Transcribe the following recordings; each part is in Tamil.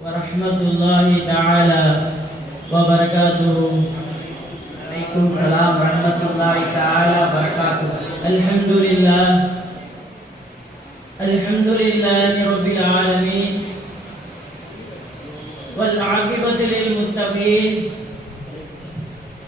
ورحمة الله تعالى وبركاته. عليكم السلام ورحمة الله تعالى وبركاته. الحمد لله رب العالمين والعاقبة للمتقين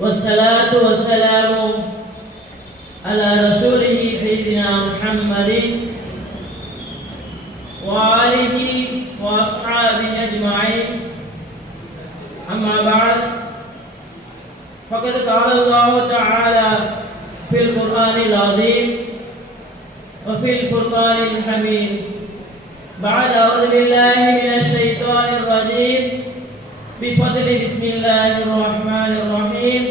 والصلاة والسلام على رسوله سيدنا محمد وآله وأصحابه أجمعين. أما بعد، فقد قال الله تعالى في القرآن العظيم وفي الفرقان الحميد بعد أعوذ بالله من الشيطان الرجيم بفضل بسم الله الرحمن الرحيم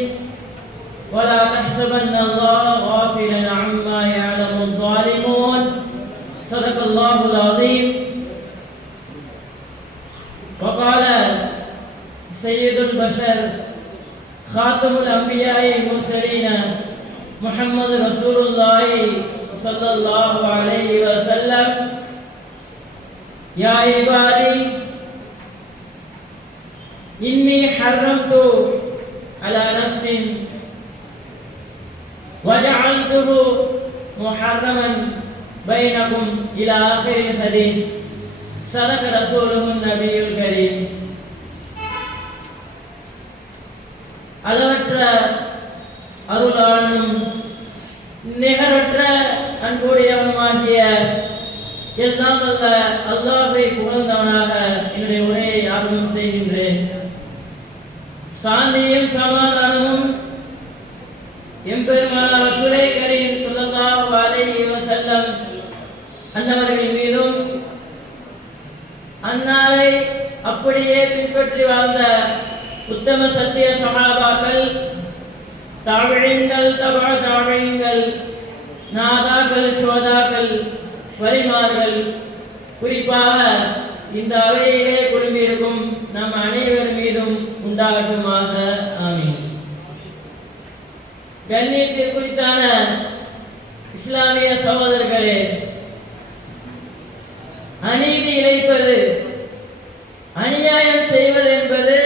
ولا تحسبن الله غافلا عما يعلم الظالمون. صدق الله العظيم. وقال سيد البشر خاتم الأنبياء المرسلين محمد رسول الله صلى الله عليه وسلم: يا عبادي إني حرمت على نفسي وجعلته محرما بينكم إلى آخر الحديث. صدق رسوله النبي الكريم. அளவற்ற அருளாளனும் நிகரற்ற அன்புடையவனுமாகிய எல்லாம் வல்ல அல்லாஹ்வை புகழ்ந்தவனாக என்னுடைய உரையை ஆரம்பம் செய்கின்றேன். சாந்தியும் சமாதானமும் எம்பெருமானார் ரசூலை கரீம் ஸல்லல்லாஹு அலைஹி வஸல்லம் அன்னவர்கள் மீதும் அன்னாரை அப்படியே பின்பற்றி வாழ்ந்த உத்தம சத்திய சஹாபாக்கள், தாபிஈன்கள், தபா தாபிஈன்கள், நாதாக்கள், ஷுஹதாக்கள், வலிமார்கள், குறிப்பாக இந்த அவையிலே குழுமியிருக்கும் நம் அனைவர் மீதும் உண்டாகட்டுமாக. ஆமீன். கண்ணியத்திற்குரித்தான இஸ்லாமிய சகோதரர்களே, அநீதி இழைப்பது, அநியாயம் செய்வது என்பது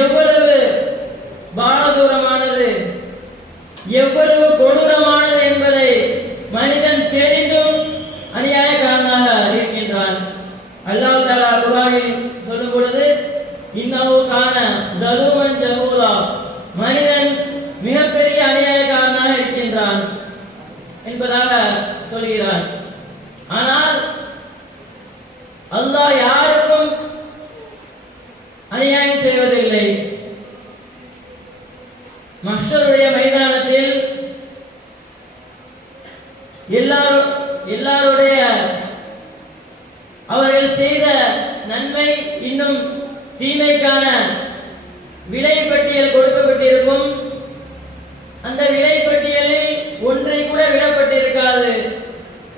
எவ்வளவு பாரதூரமானது, எவ்வளவு கொடூரமானது என்பதை மனிதன் தெரிந்தும் அநியாயக்காரனாக இருக்கின்றான். அல்லாஹ் தஆலா குர்ஆனில் சொல்லும் பொழுது, இன்னஹு கான ஸலூமன் ஜஹூலா, மனிதன் மிகப்பெரிய அநியாயக்காரனாக இருக்கின்றான் என்பதாக சொல்கிறான். ஆனால் அல்லாஹ் யாருக்கும் அநியாயம் செய்வதில்லை. மஹ்ஷருடைய மைதானத்தில் எல்லாருடைய அவர்கள் செய்த நன்மை இன்னும் தீமைக்கான விலை பட்டியல் கொடுக்கப்பட்டிருக்கும். அந்த விலை பட்டியலில் ஒன்றை கூட விடப்பட்டிருக்காது.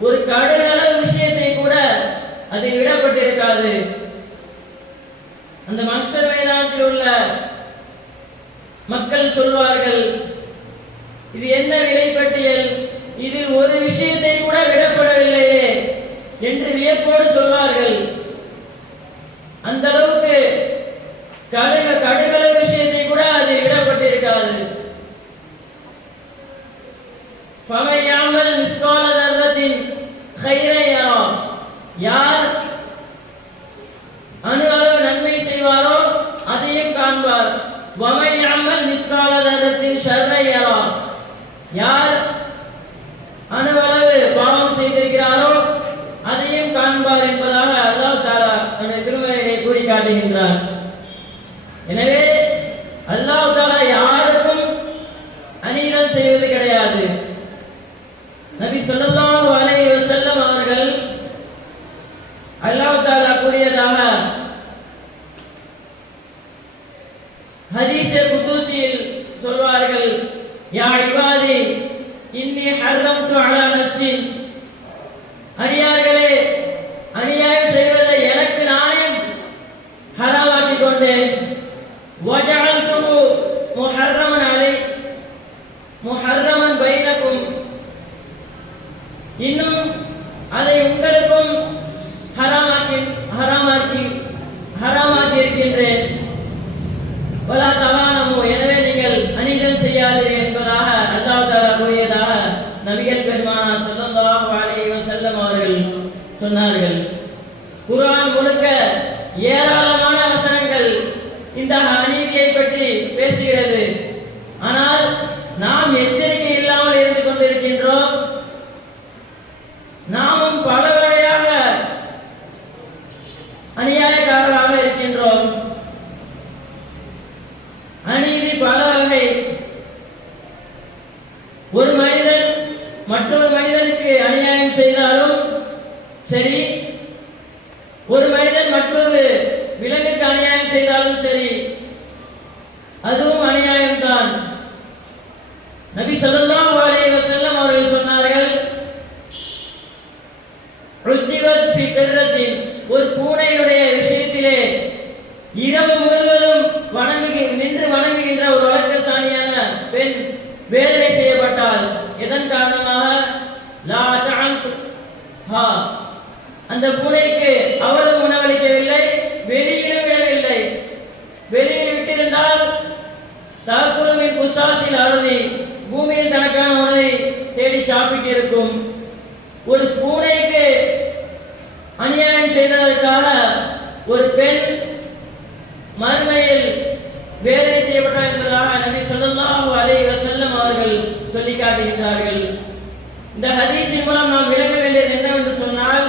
ஒரு கடுகளவு விஷயத்தை கூட அதில் விடப்பட்டிருக்காது. அந்த மஹ்ஷர் மைதானத்தில் உள்ள மக்கள் சொல்வார்கள், இது என்ன விலை பட்டியல், இதில் ஒரு விஷயத்தை கூட விடப்படவில்லையே என்று வியப்போடு சொல்வார்கள். அந்த அளவுக்கு கடுகளவு விஷயத்தை கூட அதில் விடப்பட்டிருக்காது. فَمَنْ يَعْمَلْ مِثْقَالَ ذَرَّةٍ خَيْرًا يَرَهُ, யார் அணு அளவு நன்மை செய்வாரோ அதையும் காண்பார். وَمَنْ يَعْمَلْ مِثْقَالَ ذَرَّةٍ شَرًّا يَرَهُ, யார் அணு அளவு பாவம் செய்திருக்கிறாரோ அதையும் காண்பார் என்பதாக அல்லாஹ் தஆலா தன்னுடைய திருமறையை கூறி காட்டுகின்றார். எனவே அல்லாஹ் தஆலா யாருக்கும் அநீதம் செய்வது கிடையாது. நபி ஸல்லல்லாஹு அலைஹி வஸல்லம் அவர்கள் அல்லாஹ் தஆலா கூறியதாக ஹதீஸே குதுஸியில் சொல்வார்கள், யா இபாதி இன்னி ஹர்ரம்து அலா நஃப்ஸி, அடியார்களே, அநியாயம் செய்வதை எனக்கு நானே ஹராமாக்கி கொண்டேன். வஜஅல்துஹு முஹர்ரமன் பைனக்கும், இன்னும் அதை உங்களுக்கும் ஹராமாக்கி சொன்னார்கள். குர்ஆன் முழுக்க ஏராளமான வசனங்கள் இந்த அநீதியை பற்றி பேசுகிறது. ஆனால் நாம் எச்சரிக்கை இல்லாமல் இருந்து கொண்டிருக்கின்றோம். நாமும் பல வகையாக அநியாயக்காரராக இருக்கின்றோம். அநீதி பல வகை. ஒரு மனிதன் மற்றொரு மனிதனுக்கு அநியாயம் செய்தாலும் சரி, ஒரு மனிதன் மற்றொரு விலங்குக்கு அநியாயம் செய்தாலும் சரி, அதுவும் அநியாயம்தான். நபி ஸல்லல்லாஹு அலைஹி வஸல்லம் அவர்கள் சொன்னார்கள், ருத்திவத் ஃபி கர்ரத்தின், ஒரு பூனையுடைய விஷயத்திலே இரவு முழுவதும் நின்று வணங்குகின்ற ஒரு வழக்கசாலியான பெண் வேதனை செய்யப்பட்டால் எதன் காரணமாக? லா தஅன்ஹா, அந்த பூனைக்கு அவளும் உணவளிக்கவில்லை, வெளியிலும் விடவில்லை. வெளியில் விட்டிருந்தால் தாக்குலுமின் குசாசில் அறுதி, பூமியில் தனக்கான உணவை தேடி சாப்பிட்டு இருக்கும். ஒரு பூனைக்கு அநியாயம் செய்ததற்காக ஒரு பெண் மறுமையில் வேதனை செய்யப்பட்டார் என்பதாக நபி ஸல்லல்லாஹு அலைஹி வஸல்லம் அவர்கள் சொல்லி காட்டுகின்றார்கள். இந்த ஹதீஸின் மூலம் நாம் விளங்க வேண்டியது என்னவென்று சொன்னால்,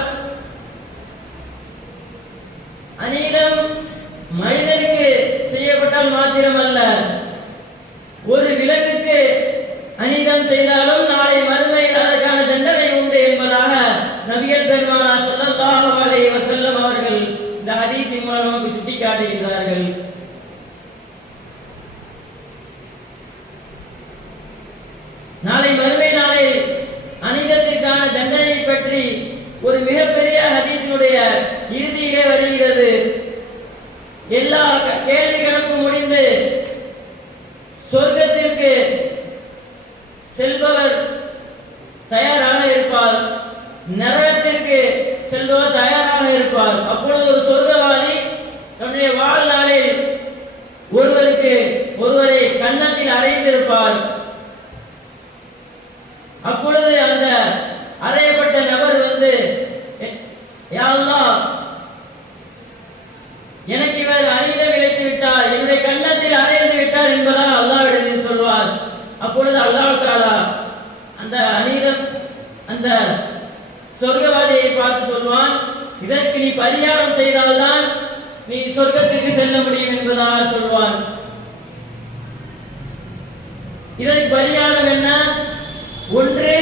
அநீதம் மனிதனுக்கு செய்யப்பட்டால் மாத்திரமல்ல, ஒரு விலங்குக்கு அநீதம் செய்தாலும் நாளை மறுமையில் அதற்கான தண்டனை உண்டு என்பதாக நபிகள் பெருமானார் ஸல்லல்லாஹு அலைஹி வஸல்லம் அவர்கள் இந்த ஹதீஸின் மூலம் நமக்கு சுட்டிக்காட்டுகின்றார்கள். நாளை மறுமை நாளில் அநீதத்திற்கான தண்டனை பற்றி ஒரு மிகப்பெரிய ஹதீஸினுடைய இறுதியிலே வருகிறது. எல்லா கேள்வி கணக்கும் முடிந்து சொர்க்கத்திற்கு செல்பவர் தயாராக இருப்பார், நரகத்திற்கு செல்பவர் தயாராக இருப்பார். அப்பொழுது ஒரு சொர்க்கவாதி தன்னுடைய வாழ்நாளில் ஒருவரை கன்னத்தில் அறைந்திருப்பார். அப்பொழுது அந்த அறையப்பட்ட நபர் வந்து, யா அல்லாஹ், எனக்கு இவர் அநீதம் இழைத்து விட்டார், என்னுடைய கன்னத்தில் அறைந்து விட்டார் என்பதாக அல்லாஹ்விடத்தில் சொல்வார். அப்பொழுது அல்லாஹ் தஆலா அந்த சொர்க்கவாதியை பார்த்து சொல்வான், இதற்கு நீ பரிகாரம் செய்தால்தான் நீ சொர்க்கத்திற்கு செல்ல முடியும் என்பதாக சொல்வான். இதற்கு பரிகாரம் என்ன? ஒன்று,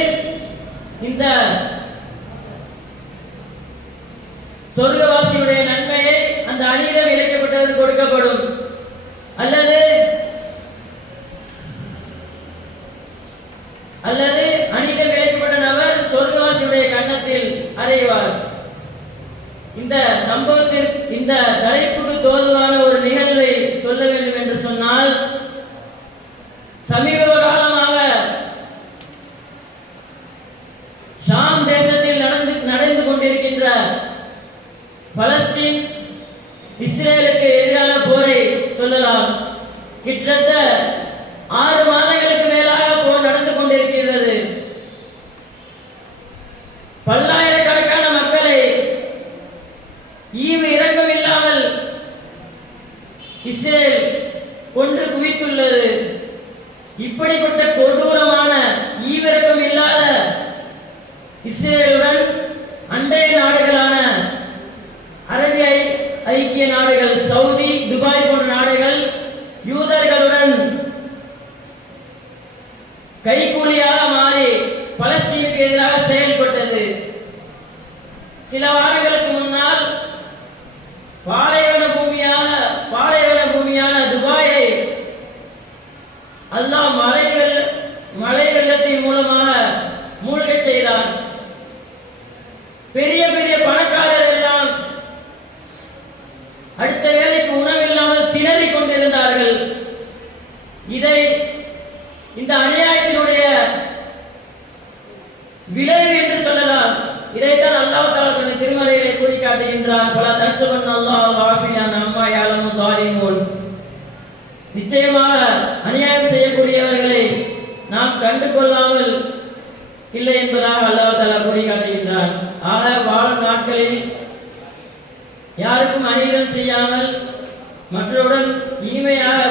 இந்த சொர்க்கவாசியுடைய நன்மையை அந்த அநீதம் இழைக்கப்பட்டவருக்கு கொடுக்கப்படும். அல்லது அநீதம் இழைக்கப்பட்ட நபர் சொர்க்கவாசியுடைய கன்னத்தில் அறைவார். இந்த சம்பவத்தில் இந்த தலைப்புக்கு தோதுவான ஒரு நிகழ்வை சொல்ல வேண்டும் என்று சொன்னால், சமீப காலமாக ஷாம் தேசத்தில் நடந்து கொண்டிருக்கின்ற பலஸ்தீன் இஸ்ரேலுக்கு எதிரான போரை சொல்லலாம். கிட்டத்தட்ட 6 மாதங்களுக்கு மேலாக போர் நடந்து கொண்டிருக்கிறது. பல்லாயிரக்கணக்கான மக்களை ஈவு இரக்கம் இல்லாமல் இஸ்ரேல் கொன்று குவித்துள்ளது. இப்படிப்பட்ட கொடூரமான ஈவிரக்கம் இல்லாத இஸ்ரேலுடன் அண்டை நாடுகளான அரபிய ஐக்கிய நாடுகள், சவுதி, துபாய் போன்ற நாடுகள் யூதர்களுடன் கைகூலியாக மாறி பலஸ்தீனுக்கு எதிராக செயல்பட்டது. சில வாரங்களுக்கு முன்னால் பாலைவன பூமியான துபாயை அல்லாஹ் மழை வெள்ளத்தின் மூலமாக மூழ்கச் செய்தான். பெரிய பெரிய பணக்காரர்கள் எல்லாம் அடுத்த வேலைக்கு உணவில்லாமல் திணறிக் கொண்டிருந்தார்கள். இந்த அநியாயத்தினுடைய விளைவு என்று சொல்லலாம். இதைத்தான் அல்லாஹ் தஆலா தனது திருமறையிலே கூறி காட்டுகின்றான். பல தஸ்ஸபன் அல்லாஹ் வாஃபிலான் அம்மா யாலமு ஸாலிமூன். நிச்சயமாக அநியாயம் செய்யக்கூடியவர்களை நாம் கண்டு கொள்ளாமல் இல்லை என்பதாக அல்லாஹ் தஆலா கூறி காட்டுகின்றான். ஆக வாழும் நாட்கள் யாருக்கும் அநீதம் செய்யாமல் மற்றவுடன் இனிமையாக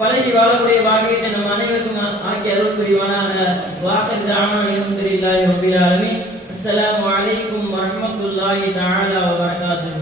பழகி வாழக்கூடிய பாக்கியத்தை நம் அனைவருக்கும் ஆக்கி அருள் புரிவானாக. வாஹிர் தஅவானா அல்ஹம்துலில்லாஹி ரப்பில் ஆலமீன். அஸ்ஸலாமு அலைக்கும் வரஹ்மத்துல்லாஹி தஆலா